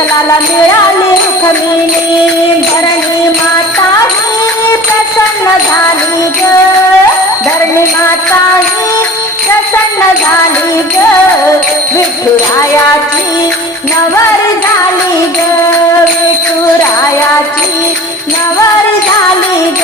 विठ्ठलाला मिळाली रुक्मिणी. धरणी माता प्रसन्न झाली ग. धरणी माता प्रसन्न झाली ग. विठुरायाची नवर झाली ग. विठुरायाची नवर झाली ग.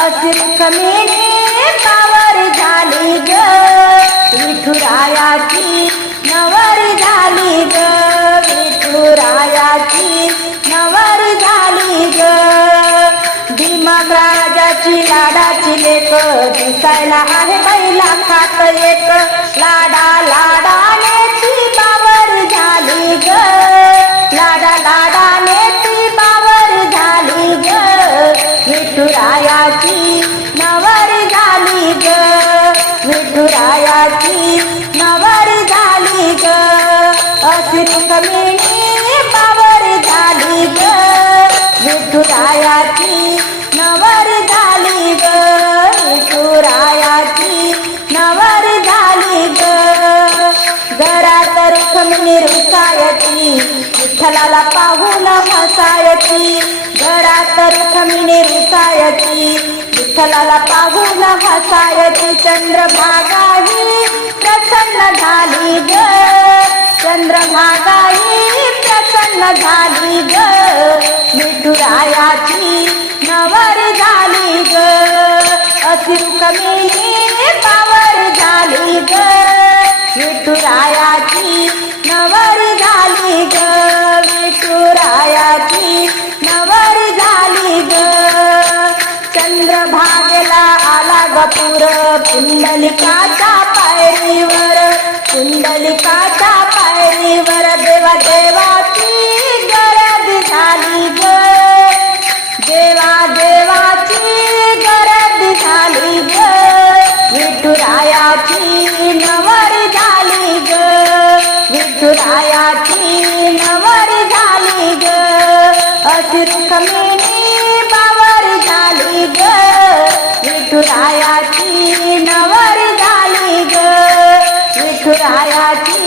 अशी रुक्मिणी पावर झाली ग. विठुरायाची नवर एक दिसायला आहे बैला खात एक. लाडा लाडाने ती बावर झाली ग. लाडा लाडाने ती बावर झाली ग. विठुरायाची नवर झाली ग. विठुरायाची नवर झाली ग. अशी रुक्मिणी रुसायती विठ्ठलाला पाहून हसायची. घरात रुक्मिणी रुसायची विठ्ठलाला पाहून हसायची. चंद्रभागाही प्रसन्न झाली ग. चंद्रभागाही प्रसन्न झाली ग. मिठुरायाची नवर झाली ग. अशी रुक्मिणी पावर झाली ग. विठुरायाची पुर गपूर पुंडलिकाच्या पायरीवर पुंडलिकाच्या पायरीवर देवा देवाची गरज झाली ग. देवा देवाची गरज झाली ग. विठुरायाची नवर झाली ग. विठुरायाची नवर झाली ग. अशी रुक्मिणी बावर झाली ग. विठुरायाची नवर झाली ग. विठुरायाची